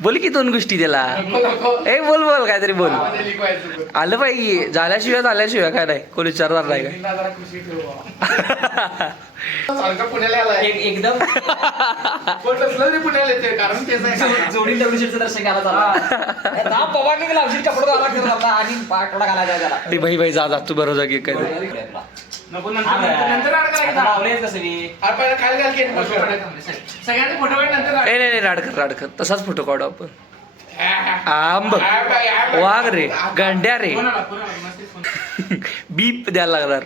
बोल की दोन गोष्टी त्याला. ए बोल बोल काहीतरी बोल. आलं पाहिजे. झाल्याशिवाय काय नाही कोणी विचारणार नाही का. एकदम पुण्याला येते कारण जोडी दगडूशेठचं दर्शन घ्यायला कपडा आणि पाठवडा घालायचा त्याला. भाई जा तू बरोबर की काय नाही राडकर तसाच फोटो काढू आपण. आंब वाघ रे गंड्या रे बीप द्यायला लागणार.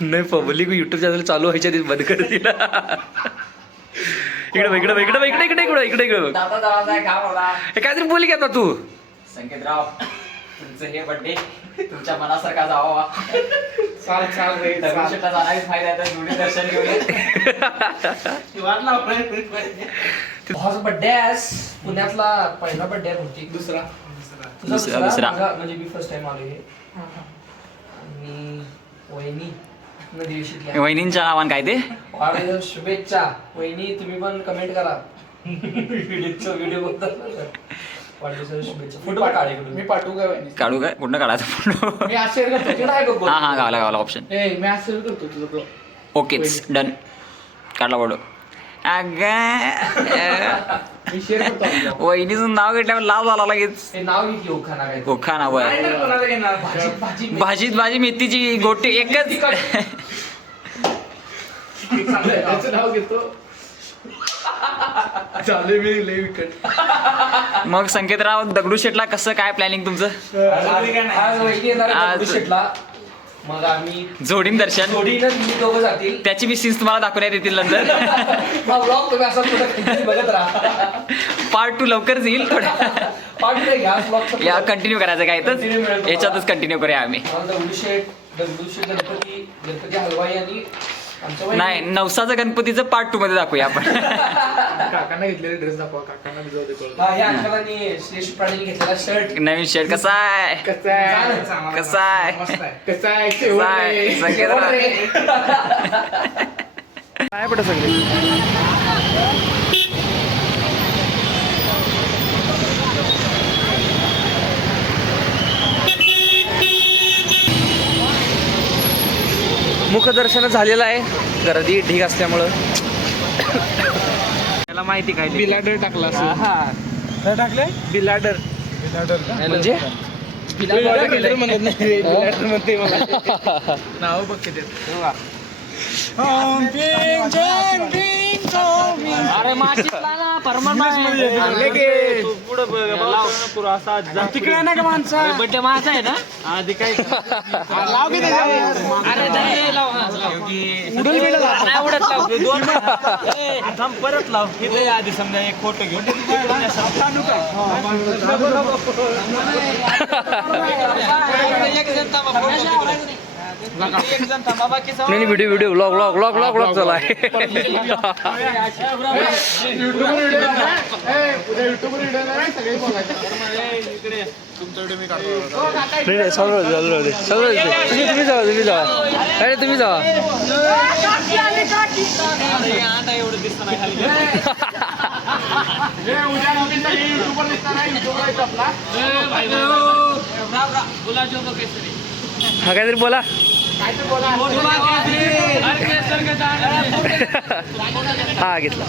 नाही पब्लिक युट्यूब चॅनल चालू व्हायच्या आधी बंद कर दिला. इकडे काहीतरी बोल की आता तू. संकेतराव तुमचं हे बर्थडे तुमच्या मनासारखा जावा. चाल रे दगडूशेठला जाणारी फायदा आहे तर जोडी दर्शन घेऊया. बर्थडे आहे पुण्यातला पहिला बर्थडे आहे बहुतेक. दुसरा म्हणजे मी फर्स्ट टाइम आलो हे. आणि वहिनींच्या नावान काय ते वाढदिवस शुभेच्छा. वहिनी तुम्ही पण कमेंट करा. व्हिडिओ बघतात वाढदिवसाच्या शुभेच्छा. फोटो मी पाठवू काय काढू काय कुठं काढायचा फोटो. मी आज शेअर करतो. हा गावला ऑप्शन. मी आज शेअर करतो तुझं ब्लॉग. ओके डन काढला फोटो. मी शेअर करतो. वहिनीचं नाव घेतल्यावर लाव झाला लगेच. नाव घेतली ओखाना काय ओखाना वय भाजीत भाजी मेथीची गोटी एकच. त्याचं नाव घेतो. चालेल मी लय विकट. मग संकेतराव दगडूशेठला कसं काय प्लॅनिंग तुमचं. आज वहिनी येणार आहे दगडूशेठला. मग आम्ही जोडीन दर्शन जोडीनं तुम्ही दोघं जातील. त्याची बी सीन्स तुम्हाला दाखवण्यात येतील नंतर. ब्लॉग तुम्ही असा बघत राहा. पार्ट 2 लवकरच येईल. थोड्या पार्ट नाही घ्या ब्लॉग या कंटिन्यू करायचं काय तर याच्यातच कंटिन्यू करूया आम्ही. दगडूशेठ गणपती हलवाई आणि नाही नवसाचं गणपतीचं पार्ट 2 मध्ये दाखवूया आपण. काकांना घेतलेले ड्रेस दाखवा. काकांना घेतलेला शर्ट नवीन शर्ट कसा आहे संकेतराव काय पडत सगळे. मुखदर्शन झालेलं आहे. गर्दी ढीग असल्यामुळं त्याला माहिती काय बिलाडर टाकला टाकले बिलाडर म्हणजे बिलाडर म्हणते मला. नाव बघ किती. अरे तिकडे ना का माणसा बड्डे माझा आहे ना. आधी काय परत लाव आधी समजा एक फोटो घेऊन नाही व्हिडिओ व्लॉग चालू आहे. नाही तुम्ही जावा अरे तुम्ही जावा. हा काहीतरी बोला. हा घेतला.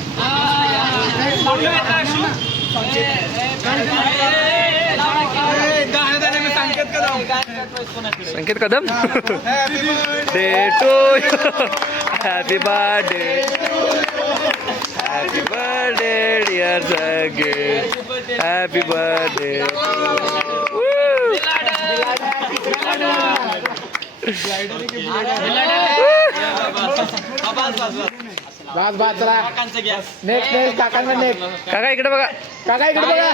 Sanket Kadam. Day two happy birthday dear Sanket happy birthday. Next काकांना नेक्स्ट. काका इकडे बघा. काका इकडे बघा.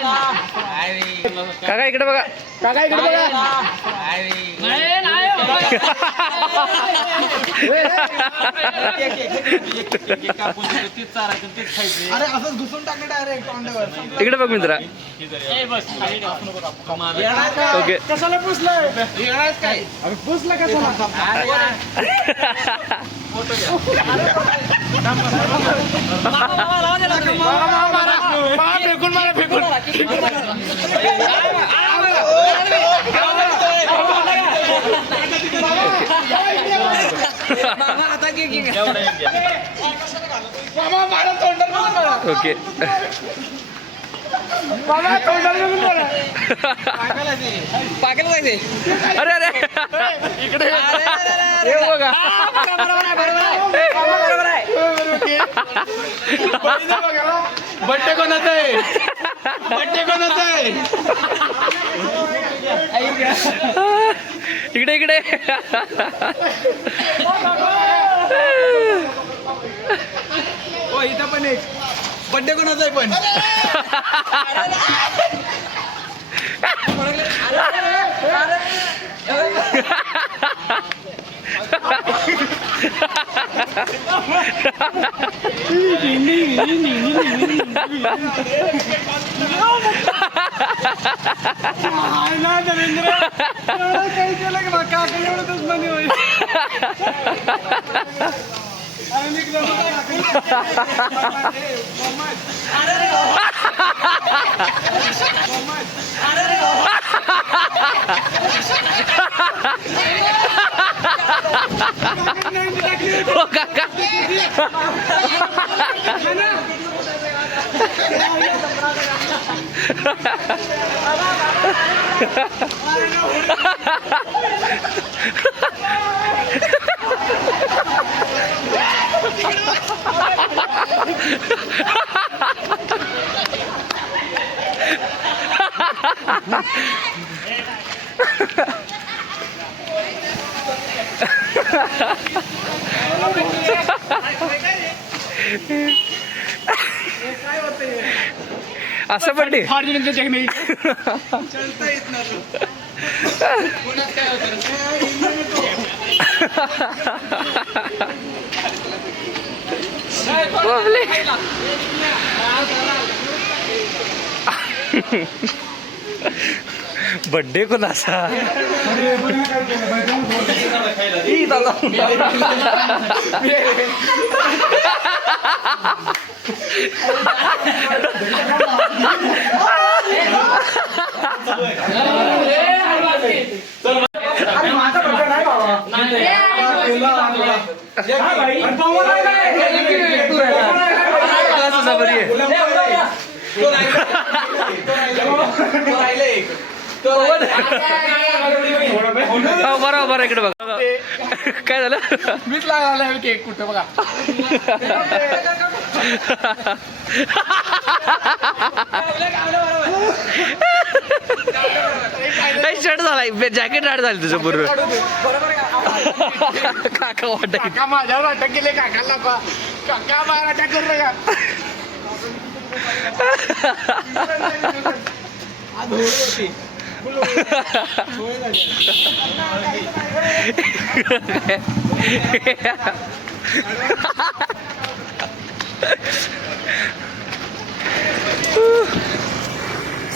काका इकडे बघा. काका इकडे बघा. अरे असंच घुसून टाकलं डायरेक्ट तोंडावर. इकडे बघ मित्रा. ओके कशाला पुसलं काय पुसलं कशाला. फेकून मला फेकून ओके पाकेल पाहिजे अरे अरे इकडे हे बघा बड्डे कोणाचा आहे बड्डे कोणाचा आहे इकडे इकडे हो इथं पण एक बड्डे कोणाचा आहे पण काही केलं की बा काका एवढंच म्हणे होय. अरे निघलं बघा हो काका असं पण नाही फार्च्युनरचं चेक नाही चलता येत नाही पुण्यात काय होतं बड्डे कोणाचा बरोबर इकडे बघा काय झालं मीच लागला केक कुठं बघा शर्ट झाला जॅकेट ऍड झाली तुझं पूर्ण काका वाटत काका माझ्यावर अटक केले काकाला काका बाहेर अटॅक करू नका आज होती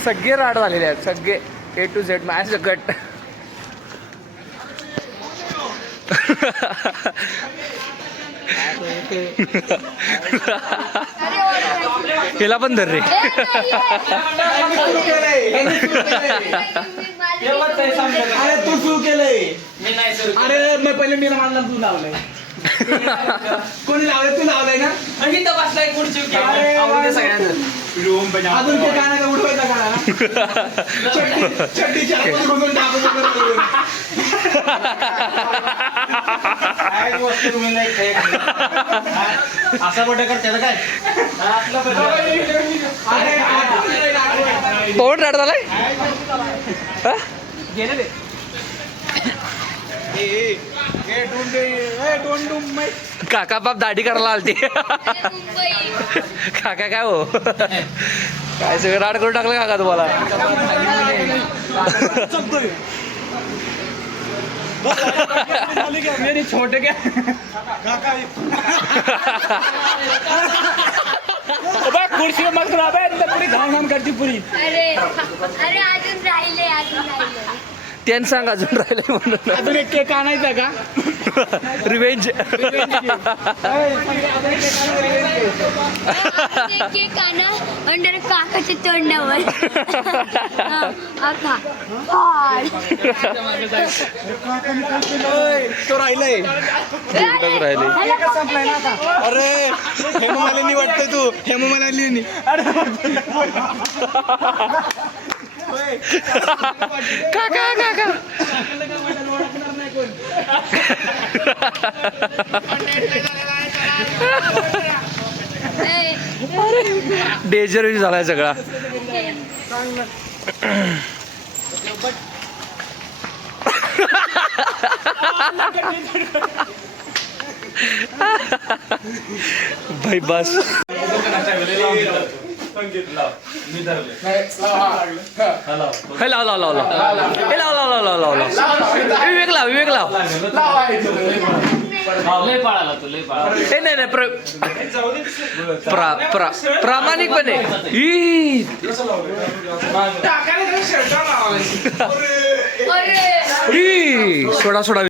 सगळे राड झालेले आहेत सगळे A to Z मॅच गट हिला पण धर रे अरे तू सुरू केलंय अरे मग पहिले मी मानला तू लावलंय कोणी लावलंय तू लावलंय ना अजून ते गाणं का उडवायचा गाणं चड्डीच्या हातात उडवून टाकायचं. असा बड्डे कर त्याचं काय तोंड राड झालाय काका बाप दाढी करायला आलती काका काय हो काय सगळं राड करून टाकलं काका तुम्हाला छोटे क्या खुर्शी मग पुरी घाम घाम करती पुरी अरे अरे अजून राहिले त्यान सांग अजून राहिलंय म्हणून अजून एक केक आणायचा का रिवेंज केक आणा अंडर काकाच्या तोंडावर आखा तो राहिलंय राहिले अरे हेममालिनी वाटतं तू हेममालिनी काका काका डेंजर झालाय सगळा भाई बस हे लाव लाव लाव लाव हे लाव लाव लाव लाव लाव लाव विवेक लाव विवेक लाव हे नाही नाही प्रामाणिकपणे सोडा सोडा